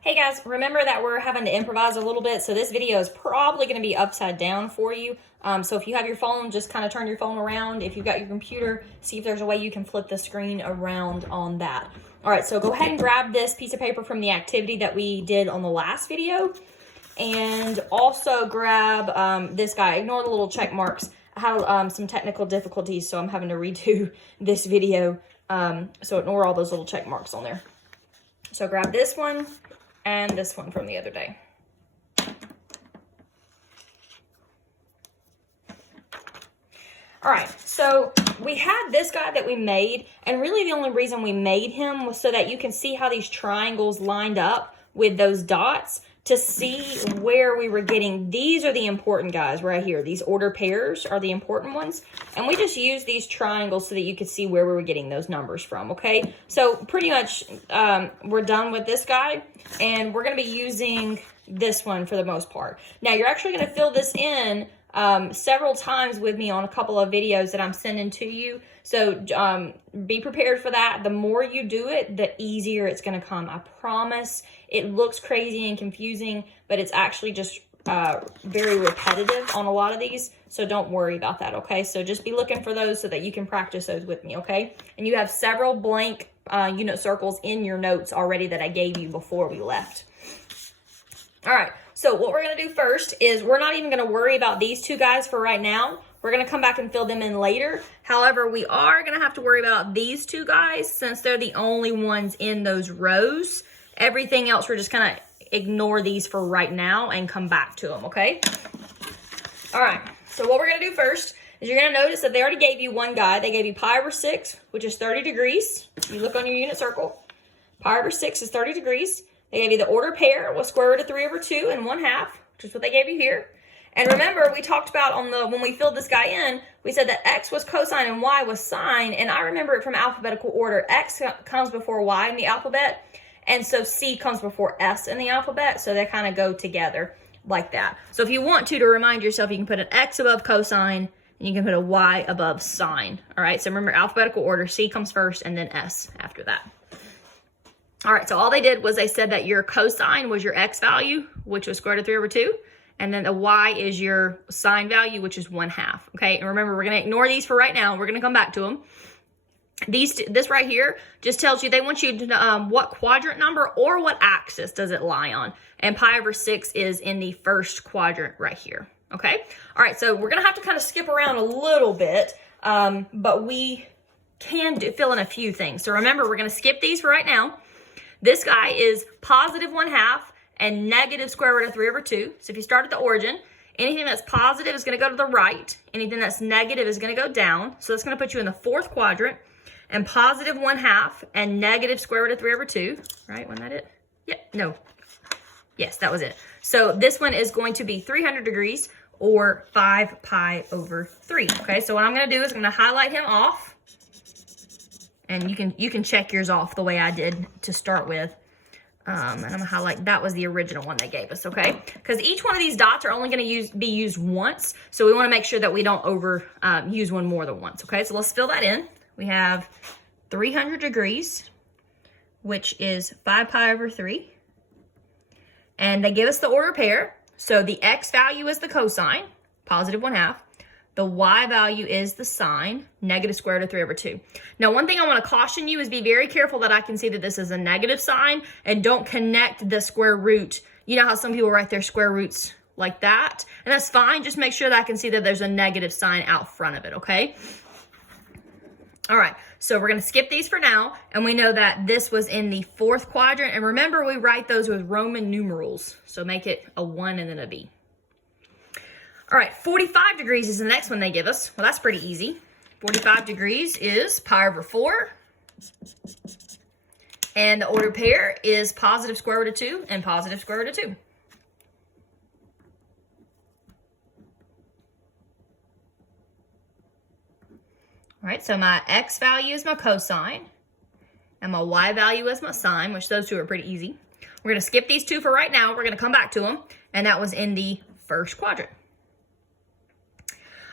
Hey guys, remember that we're having to improvise a little bit, so this video is probably going to be upside down for you. So if you have your phone, just kind of turn your phone around. If you've got your computer, see if there's a way you can flip the screen around on that. All right, so go ahead and grab this piece of paper from the activity that we did on the last video. And also grab this guy. Ignore the little check marks. I had some technical difficulties, so I'm having to redo this video. So ignore all those little check marks on there. So grab this one and this one from the other day. All right, so we had this guy that we made, and really the only reason we made him was so that you can see how these triangles lined up with those dots to see where we were getting. These are the important guys right here. These order pairs are the important ones, and we just use these triangles so that you could see where we were getting those numbers from, okay? So pretty much we're done with this guy, and we're going to be using this one for the most part. Now, you're actually going to fill this in several times with me on a couple of videos that I'm sending to you. So be prepared for that. The more you do it, the easier it's going to come. I promise. It looks crazy and confusing, but it's actually just very repetitive on a lot of these. So don't worry about that, okay? So just be looking for those so that you can practice those with me, okay? And you have several blank unit circles in your notes already that I gave you before we left. All right, so what we're going to do first is we're not even going to worry about these two guys for right now. We're going to come back and fill them in later. However, we are going to have to worry about these two guys since they're the only ones in those rows. Everything else, we're just going to ignore these for right now and come back to them, okay? All right, so what we're going to do first is you're going to notice that they already gave you one guy. They gave you pi over 6, which is 30 degrees. You look on your unit circle. Pi over 6 is 30 degrees. They gave you the order pair was square root of 3 over 2 and 1/2, which is what they gave you here. And remember, we talked about when we filled this guy in, we said that x was cosine and y was sine. And I remember it from alphabetical order. X comes before y in the alphabet. And so C comes before S in the alphabet. So they kind of go together like that. So if you want to remind yourself, you can put an x above cosine and you can put a y above sine. All right, so remember alphabetical order, C comes first and then S after that. All right, so all they did was they said that your cosine was your x value, which was square root of 3 over 2. And then the y is your sine value, which is 1/2. Okay, and remember, we're going to ignore these for right now. We're going to come back to them. This right here just tells you, they want you to know what quadrant number or what axis does it lie on. And pi over 6 is in the first quadrant right here. Okay, all right, so we're going to have to kind of skip around a little bit, but we can fill in a few things. So remember, we're going to skip these for right now. This guy is positive 1/2 and negative square root of 3 over 2. So if you start at the origin, anything that's positive is going to go to the right. Anything that's negative is going to go down. So that's going to put you in the fourth quadrant. And positive 1/2 and negative square root of 3 over 2. Right? Wasn't that it? Yeah. No. Yes, that was it. So this one is going to be 300 degrees or 5 pi over 3. Okay, so what I'm going to do is I'm going to highlight him off. And you can check yours off the way I did to start with. And I'm going to highlight, that was the original one they gave us, okay? Because each one of these dots are only going to be used once. So we want to make sure that we don't use one more than once, okay? So let's fill that in. We have 300 degrees, which is 5 pi over 3. And they give us the order pair. So the x value is the cosine, positive 1/2. The y value is the sine, negative square root of 3 over 2. Now, one thing I want to caution you is be very careful that I can see that this is a negative sign and don't connect the square root. You know how some people write their square roots like that? And that's fine. Just make sure that I can see that there's a negative sign out front of it, okay? All right, so we're going to skip these for now. And we know that this was in the fourth quadrant. And remember, we write those with Roman numerals. So make it a 1 and then a B. All right, 45 degrees is the next one they give us. Well, that's pretty easy. 45 degrees is pi over 4. And the order pair is positive square root of 2 and positive square root of 2. All right, so my x value is my cosine. And my y value is my sine, which those two are pretty easy. We're going to skip these two for right now. We're going to come back to them. And that was in the first quadrant.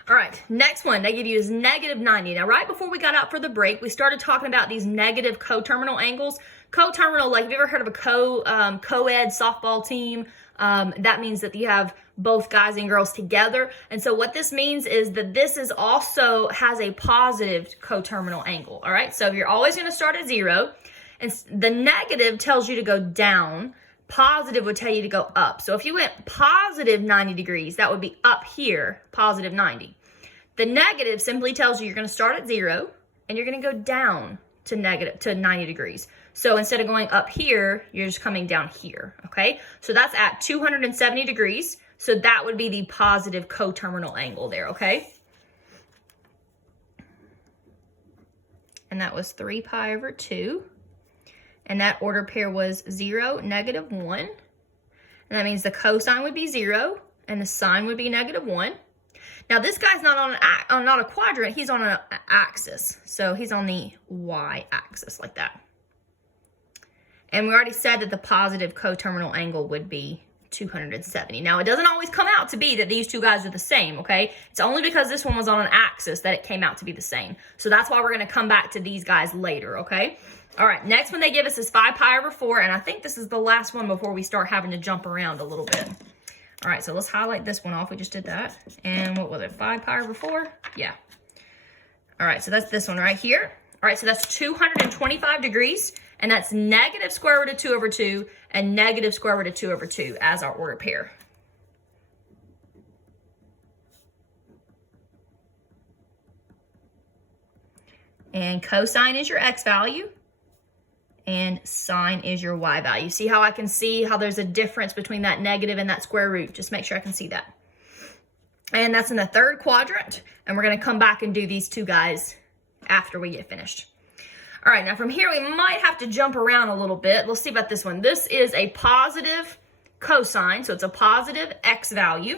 All right, next one they give you is negative 90. Now, right before we got out for the break, we started talking about these negative coterminal angles. Coterminal, like, have you ever heard of a co-ed softball team? That means that you have both guys and girls together. And so what this means is that this is also has a positive coterminal angle. All right, so you're always going to start at 0. And the negative tells you to go down. Positive would tell you to go up. So if you went positive 90 degrees, that would be up here, positive 90. The negative simply tells you you're going to start at 0 and you're going to go down to 90 degrees. So instead of going up here, you're just coming down here, okay? So that's at 270 degrees. So that would be the positive coterminal angle there, okay? And that was 3 pi over 2. And that order pair was 0, negative 1. And that means the cosine would be 0 and the sine would be negative 1. Now this guy's not on not a quadrant, he's on an axis. So he's on the y-axis like that. And we already said that the positive coterminal angle would be 270. Now, it doesn't always come out to be that these two guys are the same, okay? It's only because this one was on an axis that it came out to be the same. So that's why we're going to come back to these guys later, okay? All right, next one they give us is 5 pi over 4, and I think this is the last one before we start having to jump around a little bit. All right, so let's highlight this one off. We just did that. And what was it, 5 pi over 4? Yeah. All right, so that's this one right here. All right, so that's 225 degrees, and that's negative square root of 2 over 2 and negative square root of 2 over 2 as our order pair. And cosine is your x value, and sine is your y value. See how I can see how there's a difference between that negative and that square root? Just make sure I can see that. And that's in the third quadrant, and we're going to come back and do these two guys after we get finished. All right, now from here, we might have to jump around a little bit. Let's see about this one. This is a positive cosine, so it's a positive x value.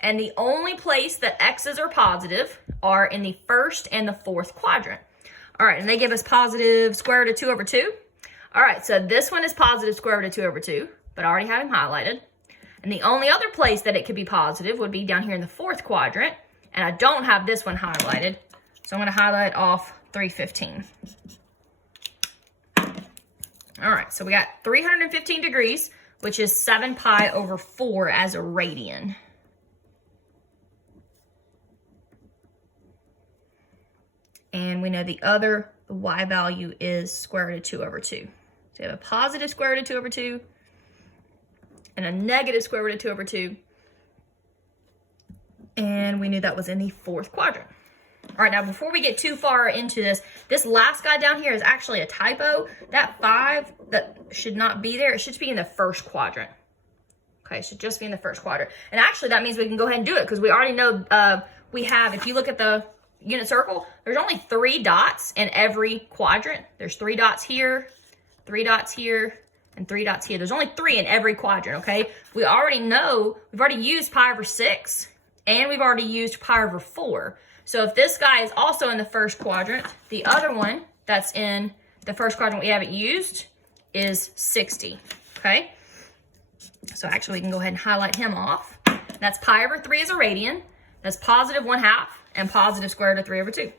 And the only place that x's are positive are in the first and the fourth quadrant. All right, and they give us positive square root of 2 over 2. All right, so this one is positive square root of 2 over 2, but I already have him highlighted. And the only other place that it could be positive would be down here in the fourth quadrant. And I don't have this one highlighted, so I'm going to highlight off 315. All right, so we got 315 degrees, which is 7 pi over 4 as a radian. And we know the y value is square root of 2 over 2. So you have a positive square root of 2 over 2 and a negative square root of 2 over 2. And we knew that was in the fourth quadrant. All right, now before we get too far into this, this last guy down here is actually a typo. That 5, that should not be there. It should be in the first quadrant. Okay, it should just be in the first quadrant. And actually, that means we can go ahead and do it because we already know we have, if you look at the unit circle, there's only 3 dots in every quadrant. There's 3 dots here, 3 dots here, and 3 dots here. There's only 3 in every quadrant, okay? We already know, we've already used pi over 6, and we've already used pi over 4. So if this guy is also in the first quadrant, the other one that's in the first quadrant we haven't used is 60, okay? So actually we can go ahead and highlight him off. That's pi over 3 is a radian. That's positive 1/2 and positive square root of 3 over 2.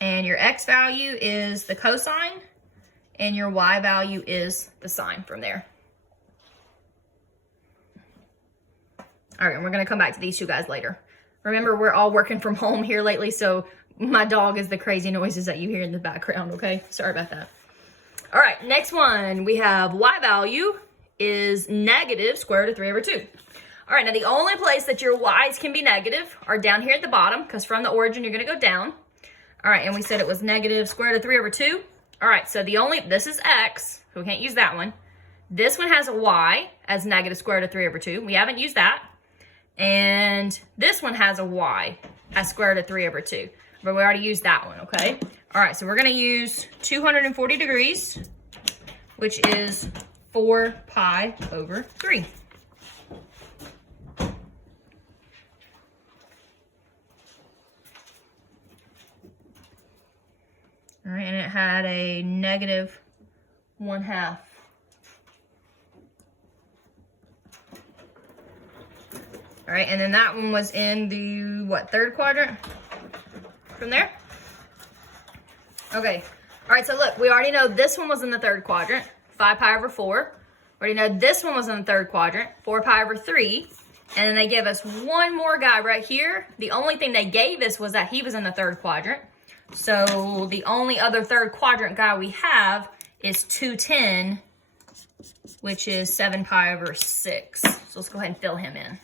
And your x value is the cosine, and your y value is the sine from there. All right, and we're going to come back to these two guys later. Remember, we're all working from home here lately, so my dog is the crazy noises that you hear in the background, okay? Sorry about that. All right, next one, we have y value is negative square root of 3 over 2. All right, now the only place that your y's can be negative are down here at the bottom, because from the origin, you're going to go down. All right, and we said it was negative square root of 3 over 2. All right, so this is x, so we can't use that one. This one has a y as negative square root of 3 over 2. We haven't used that. And this one has a y as square root of 3 over 2. But we already used that one, okay? All right, so we're going to use 240 degrees, which is 4 pi over 3. All right, and it had a negative 1/2 All right, and then that one was in the, what, third quadrant from there? Okay, all right, so look, we already know this one was in the third quadrant, 5 pi over 4. We already know this one was in the third quadrant, 4 pi over 3. And then they give us one more guy right here. The only thing they gave us was that he was in the third quadrant. So the only other third quadrant guy we have is 210, which is 7 pi over 6. So let's go ahead and fill him in.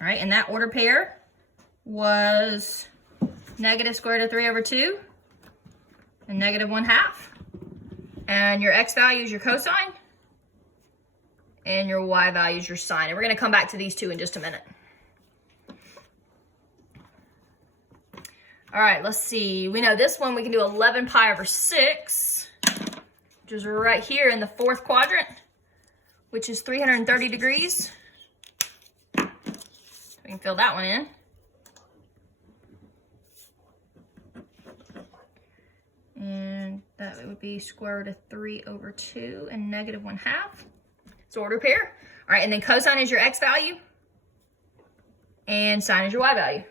All right, and that order pair was negative square root of 3 over 2 and negative 1/2. And your x value is your cosine, and your y value is your sine. And we're going to come back to these two in just a minute. All right, let's see. We know this one we can do 11 pi over 6, which is right here in the fourth quadrant, which is 330 degrees. We can fill that one in. And that would be square root of 3 over 2 and negative 1/2. So order pair. All right, and then cosine is your x value, and sine is your y value.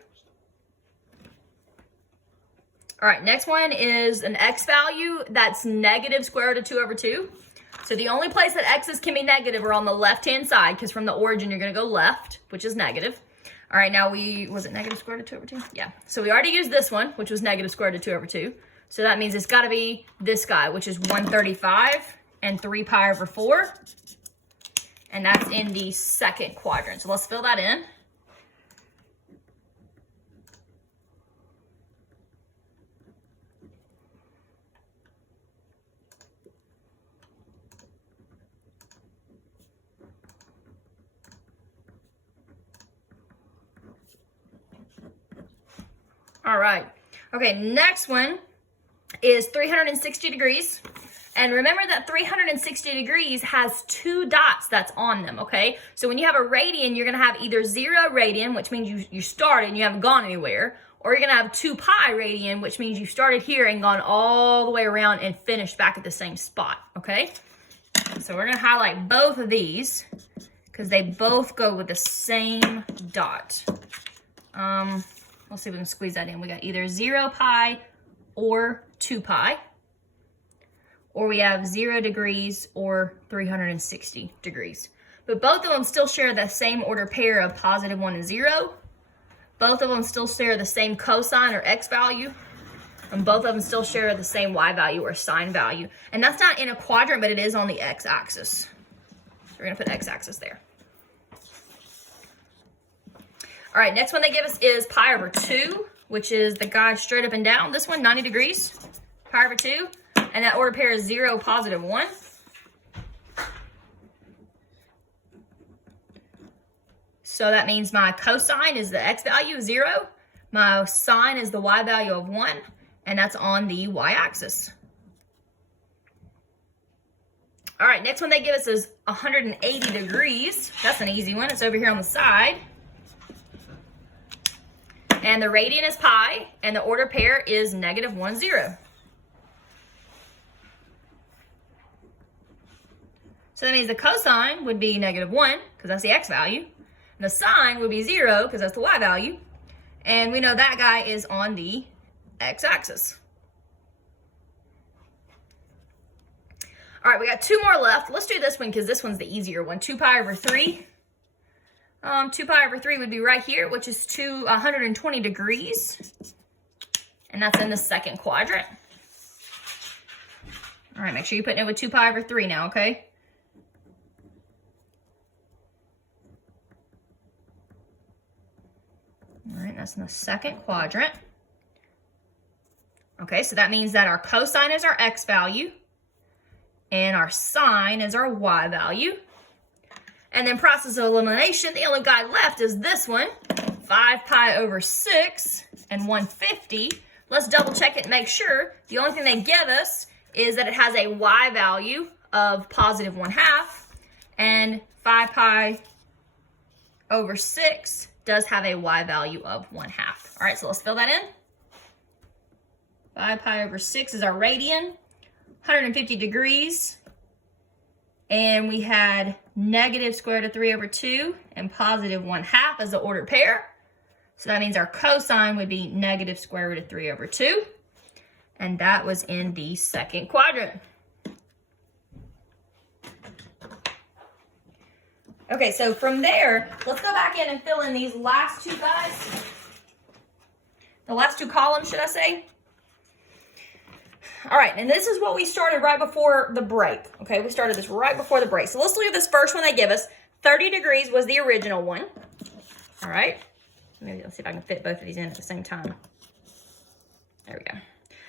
All right, next one is an x value that's negative square root of 2 over 2. So the only place that x's can be negative are on the left-hand side, because from the origin you're going to go left, which is negative. All right, now was it negative square root of 2 over 2? Yeah. So we already used this one, which was negative square root of 2 over 2. So that means it's got to be this guy, which is 135 and 3 pi over 4. And that's in the second quadrant. So let's fill that in. All right. Okay, next one is 360 degrees. And remember that 360 degrees has 2 dots that's on them, okay? So when you have a radian, you're going to have either 0 radian, which means you started and you haven't gone anywhere, or you're going to have 2 pi radian, which means you started here and gone all the way around and finished back at the same spot, okay? So we're going to highlight both of these because they both go with the same dot. Let's see if we can squeeze that in. We got either 0 pi or 2 pi. Or we have 0 degrees or 360 degrees. But both of them still share the same order pair of positive 1 and 0. Both of them still share the same cosine or x value. And both of them still share the same y value or sine value. And that's not in a quadrant, but it is on the x-axis. So we're going to put x-axis there. All right, next one they give us is pi over 2, which is the guy straight up and down. This one, 90 degrees, pi over 2. And that order pair is 0, positive 1. So that means my cosine is the x value of 0. My sine is the y value of 1. And that's on the y-axis. All right, next one they give us is 180 degrees. That's an easy one. It's over here on the side. And the radian is pi, and the order pair is negative 1, 0. So that means the cosine would be negative 1, because that's the x value. And the sine would be 0, because that's the y value. And we know that guy is on the x-axis. All right, we got 2 more left. Let's do this one, because this one's the easier one. 2 pi over 3. 2 pi over 3 would be right here, which is 120 degrees. And that's in the second quadrant. All right, make sure you put it with 2 pi over 3 now, okay? All right, that's in the second quadrant. Okay, so that means that our cosine is our x value, and our sine is our y value. And then process of elimination, the only guy left is this one, 5 pi over 6 and 150. Let's double check it and make sure. The only thing they give us is that it has a y value of positive 1/2, and 5 pi over 6 does have a y value of 1/2. All right, so let's fill that in. 5 pi over 6 is our radian. 150 degrees, and we had negative square root of 3 over 2 and positive 1/2 as the ordered pair. So that means our cosine would be negative square root of 3 over 2. And that was in the second quadrant. Okay, so from there, let's go back in and fill in these last two guys. The last two columns, should I say? All right, and this is what we started right before the break. Okay, we started this right before the break. So let's look at this first one they give us. 30 degrees was the original one. All right, maybe let's see if I can fit both of these in at the same time. There we go.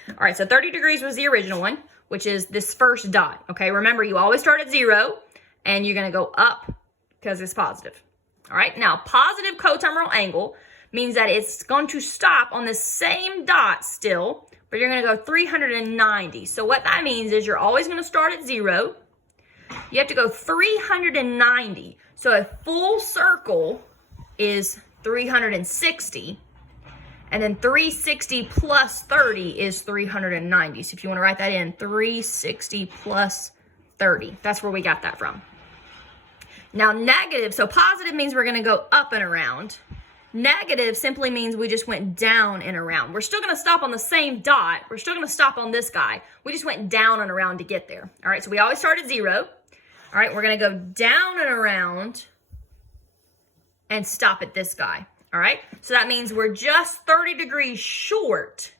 All right, so 30 degrees was the original one, which is this first dot. Okay, remember you always start at 0, and you're gonna go up because it's positive. All right, now positive coterminal angle means that it's going to stop on the same dot still, but you're going to go 390. So what that means is you're always going to start at 0. You have to go 390. So a full circle is 360. And then 360 plus 30 is 390. So if you want to write that in, 360 plus 30. That's where we got that from. Now negative, so positive means we're going to go up and around. Negative simply means we just went down and around. We're still going to stop on the same dot. We're still going to stop on this guy. We just went down and around to get there. All right, so we always start at 0. All right, we're going to go down and around and stop at this guy. All right, so that means we're just 30 degrees short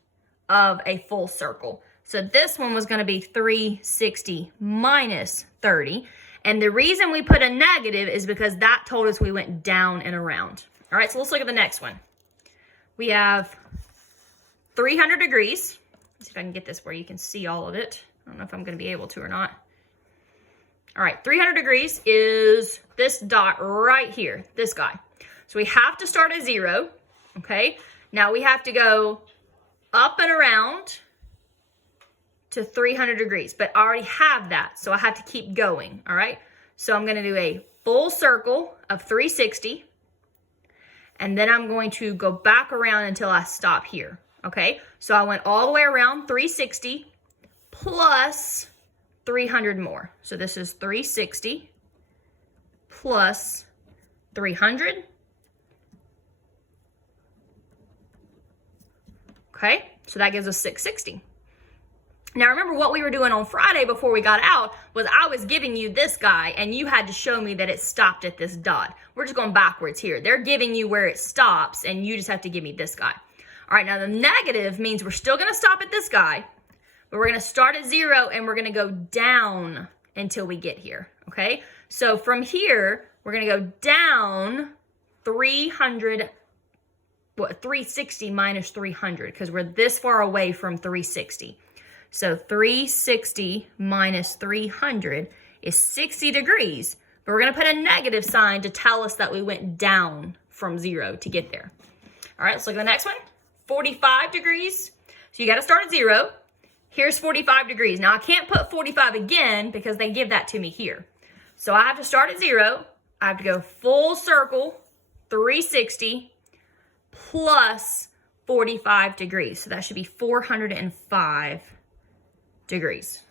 of a full circle. So this one was going to be 360 minus 30. And the reason we put a negative is because that told us we went down and around. All right, so let's look at the next one. We have 300 degrees. Let's see if I can get this where you can see all of it. I don't know if I'm going to be able to or not. All right, 300 degrees is this dot right here, this guy. So we have to start at 0, okay? Now we have to go up and around to 300 degrees, but I already have that, so I have to keep going, all right? So I'm going to do a full circle of 360, and then I'm going to go back around until I stop here, okay? So I went all the way around 360 plus 300 more. So this is 360 plus 300. Okay, so that gives us 660. Now remember what we were doing on Friday before we got out was I was giving you this guy and you had to show me that it stopped at this dot. We're just going backwards here. They're giving you where it stops and you just have to give me this guy. All right, now the negative means we're still going to stop at this guy, but we're going to start at 0 and we're going to go down until we get here, okay? So from here, we're going to go down 360 minus 300 because we're this far away from 360. So 360 minus 300 is 60 degrees, but we're going to put a negative sign to tell us that we went down from 0 to get there. All right, let's look at the next one. 45 degrees. So you got to start at 0. Here's 45 degrees. Now I can't put 45 again because they give that to me here. So I have to start at 0. I have to go full circle, 360 plus 45 degrees. So that should be 405 degrees.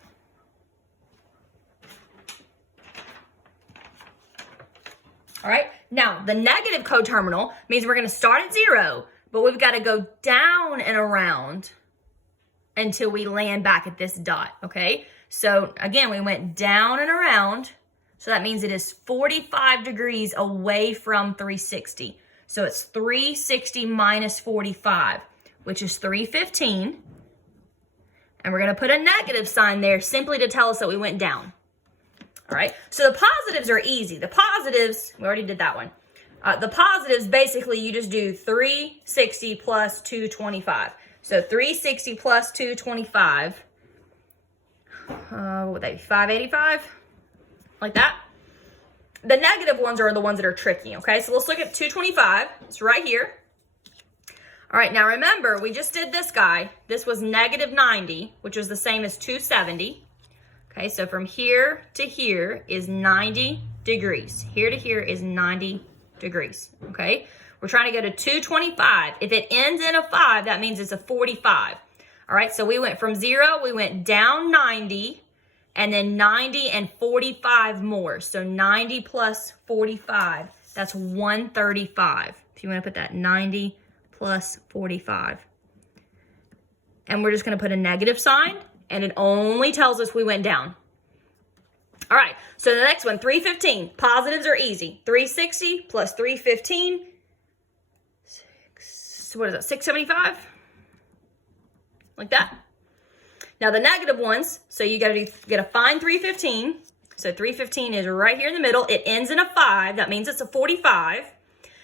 All right, now the negative coterminal means we're going to start at 0, but we've got to go down and around until we land back at this dot, okay? So again, we went down and around, so that means it is 45 degrees away from 360. So it's 360 minus 45, which is 315. And we're going to put a negative sign there simply to tell us that we went down. All right, so the positives are easy. The positives, we already did that one. The positives, basically, you just do 360 plus 225. So 360 plus 225, what would that be, 585? Like that. The negative ones are the ones that are tricky, okay? So let's look at 225. It's right here. All right, now remember, we just did this guy. This was negative 90, which was the same as 270. Okay, so from here to here is 90 degrees. Here to here is 90 degrees, okay? We're trying to go to 225. If it ends in a 5, that means it's a 45. All right, so we went from 0, we went down 90, and then 90 and 45 more. So 90 plus 45, that's 135. If you want to put that 90 plus 45. And we're just going to put a negative sign, and it only tells us we went down. All right, so the next one, 315. Positives are easy. 360 plus 315, what is that, 675? Like that. Now the negative ones, so you gotta find 315. So 315 is right here in the middle. It ends in a 5. That means it's a 45.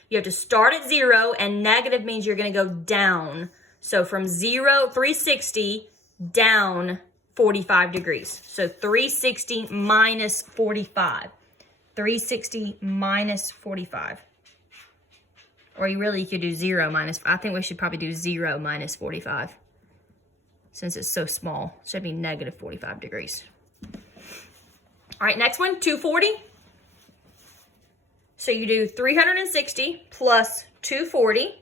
You have to start at 0, and negative means you're gonna go down. So from 0, 360, down 45 degrees. So 360 minus 45. 360 minus 45. Or you could do 0 minus, I think we should probably do 0 minus 45. Since it's so small, it should be negative 45 degrees. All right, next one, 240. So you do 360 plus 240.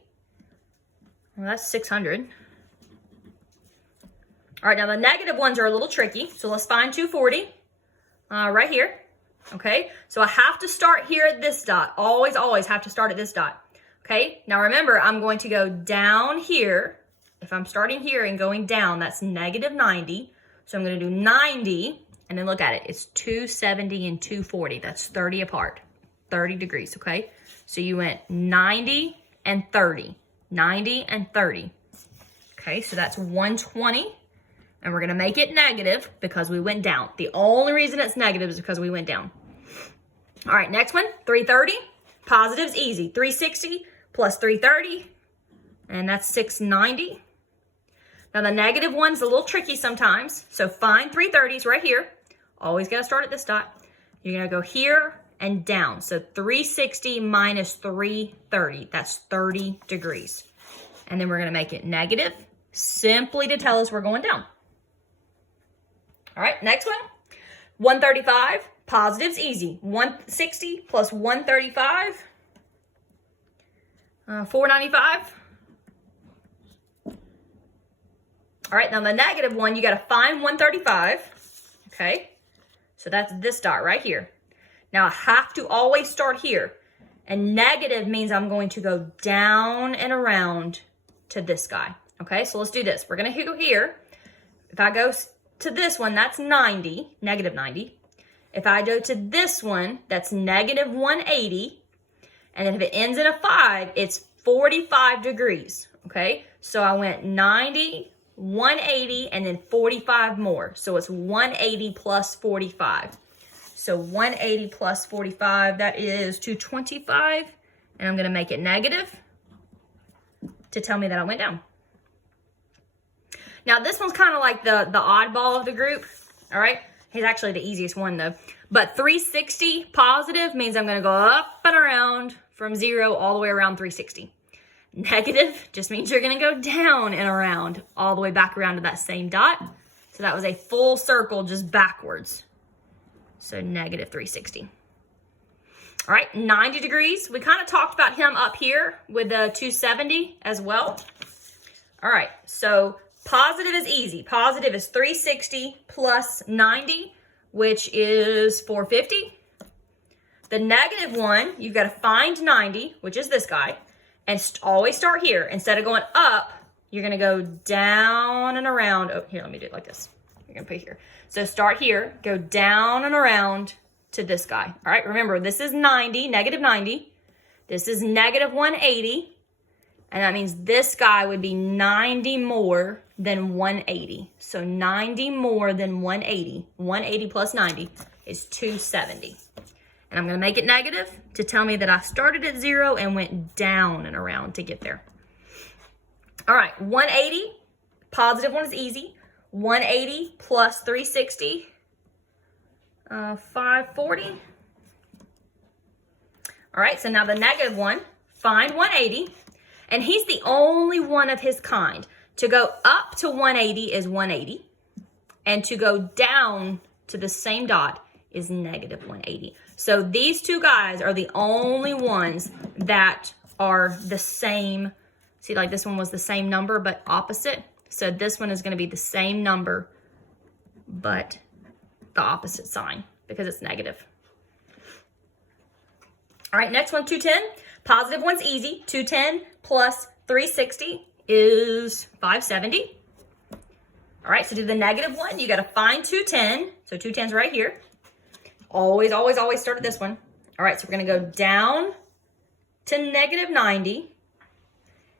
Well, that's 600. All right, now the negative ones are a little tricky. So let's find 240 right here. Okay, so I have to start here at this dot. Always, always have to start at this dot. Okay, now remember, I'm going to go down here. If I'm starting here and going down, that's negative 90. So I'm going to do 90, and then look at it. It's 270 and 240. That's 30 apart, 30 degrees, okay? So you went 90 and 30, 90 and 30. Okay, so that's 120, and we're going to make it negative because we went down. The only reason it's negative is because we went down. All right, next one, 330. Positive's easy. 360 plus 330, and that's 690. Now the negative one's a little tricky sometimes, so find 330s right here. Always gotta start at this dot. You're gonna go here and down. So 360 minus 330, that's 30 degrees. And then we're gonna make it negative, simply to tell us we're going down. All right, next one, 135. Positive's easy. 160 plus 135, 495. All right, now the negative one, you got to find 135. Okay, so that's this dot right here. Now I have to always start here. And negative means I'm going to go down and around to this guy. Okay, so let's do this. We're going to go here. If I go to this one, that's 90, negative 90. If I go to this one, that's negative 180. And then if it ends in a 5, it's 45 degrees. Okay, so I went 90, 180, and then 45 more. So it's 180 plus 45. So 180 plus 45, that is 225. And I'm going to make it negative to tell me that I went down. Now this one's kind of like the oddball of the group. All right. He's actually the easiest one though. But 360 positive means I'm going to go up and around from 0 all the way around 360. Negative just means you're going to go down and around all the way back around to that same dot. So that was a full circle just backwards. So negative 360. All right, 90 degrees. We kind of talked about him up here with the 270 as well. All right, so positive is easy. Positive is 360 plus 90, which is 450. The negative one, you've got to find 90, which is this guy. And always start here. Instead of going up, you're going to go down and around. Oh, here, let me do it like this. You're going to put here. So start here, go down and around to this guy. All right, remember, this is 90, negative 90. This is negative 180. And that means this guy would be 90 more than 180. So 90 more than 180. 180 plus 90 is 270. And I'm going to make it negative to tell me that I started at 0 and went down and around to get there. All right, 180, positive one is easy. 180 plus 360, 540. All right, so now the negative one, find 180. And he's the only one of his kind. To go up to 180 is 180. And to go down to the same dot is negative 180. So these two guys are the only ones that are the same. See, like this one was the same number, but opposite. So this one is going to be the same number, but the opposite sign because it's negative. All right, next one, 210. Positive one's easy. 210 plus 360 is 570. All right, so do the negative one. You got to find 210. So 210's right here. Always, always, always start at this one. All right, so we're going to go down to negative 90.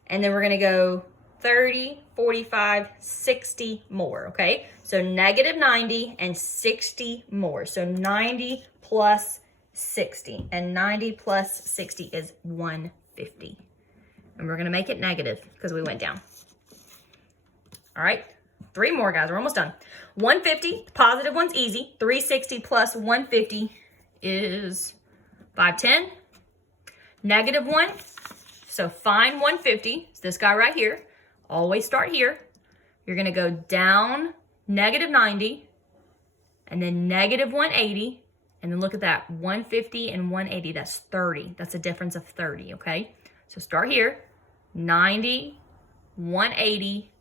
And then we're going to go 30, 45, 60 more, okay? So negative 90 and 60 more. So 90 plus 60. And 90 plus 60 is 150. And we're going to make it negative because we went down. All right. 3 more, guys. We're almost done. 150, positive one's easy. 360 plus 150 is 510. Negative 1, so find 150. It's this guy right here. Always start here. You're going to go down negative 90 and then negative 180. And then look at that, 150 and 180, that's 30. That's a difference of 30, okay? So start here, 90, 180,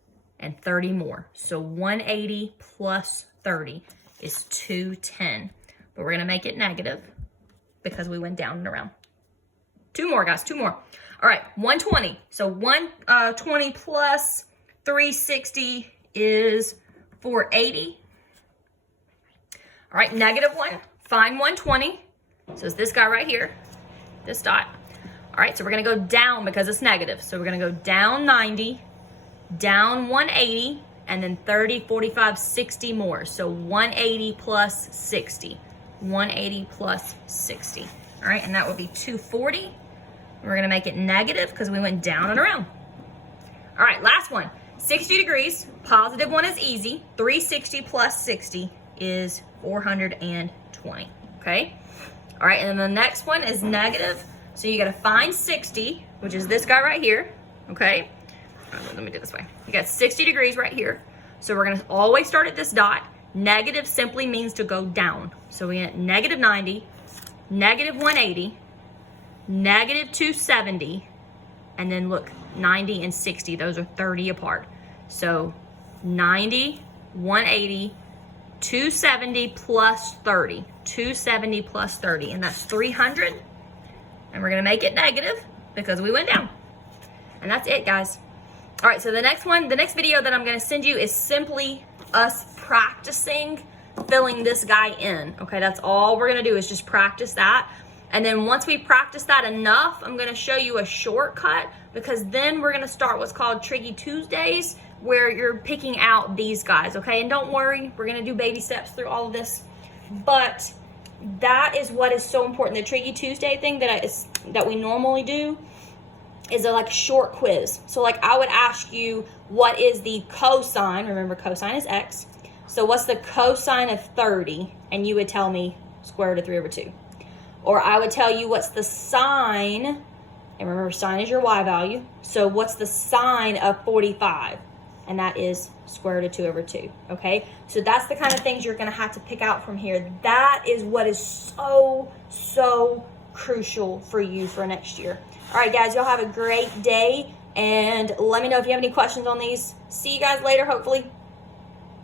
and 30 more. So 180 plus 30 is 210. But we're going to make it negative because we went down and around. 2 more, guys, 2 more. All right, 120. So 120 plus 360 is 480. All right, negative 1. Find 120. So it's this guy right here, this dot. All right, so we're going to go down because it's negative. So we're going to go down 90. Down 180, and then 30, 45, 60 more. So 180 plus 60. 180 plus 60. All right, and that would be 240. We're going to make it negative because we went down and around. All right, last one. 60 degrees. Positive one is easy. 360 plus 60 is 420. Okay? All right, and then the next one is negative. So you got to find 60, which is this guy right here. Okay? Let me do it this way. You got 60 degrees right here. So we're going to always start at this dot. Negative simply means to go down. So we get negative 90, negative 180, negative 270, and then look, 90 and 60. Those are 30 apart. So 90, 180, 270 plus 30. 270 plus 30, and that's 300. And we're going to make it negative because we went down. And that's it, guys. All right, so the next video that I'm going to send you is simply us practicing filling this guy in. Okay, that's all we're going to do is just practice that. And then once we practice that enough, I'm going to show you a shortcut because then we're going to start what's called Triggy Tuesdays where you're picking out these guys, okay? And don't worry, we're going to do baby steps through all of this. But that is what is so important. The Triggy Tuesday thing that we normally do is like a short quiz. So like I would ask you, what is the cosine? Remember, cosine is x. So what's the cosine of 30? And you would tell me square root of 3 over 2. Or I would tell you what's the sine, and remember sine is your y value. So what's the sine of 45? And that is square root of 2 over 2, okay? So that's the kind of things you're gonna have to pick out from here. That is what is so crucial for you for next year. All right, guys, y'all have a great day, and let me know if you have any questions on these. See you guys later, hopefully.